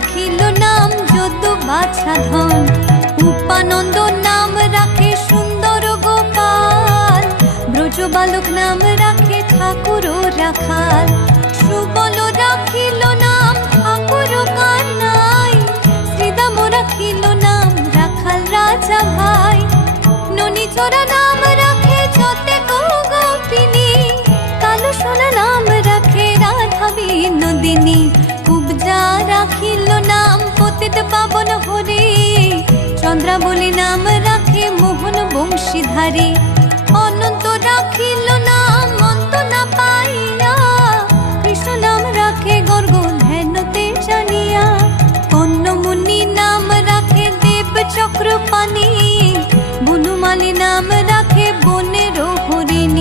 রাখিল নাম যদু বাছা ধন, উপানন্দ নাম রাখে সুন্দর গোপাল, ব্রজ বালক নাম রাখে ঠাকুর রাখাল, সুবল রাখিল নাম ঠাকুর কানাই, শ্রীদাম রাখিল নাম রাখাল রাজা ভাই, ননীচরা নাম রাখে যতে গোপিনী, কালো সোনা নাম রাখে রাধা বিনোদিনী, কুবজা রাখিল নাম পতিত পাবন হরে, চন্দ্রাবলী নাম রাখে মোহন বংশীধারী, অনন্ত রাখিল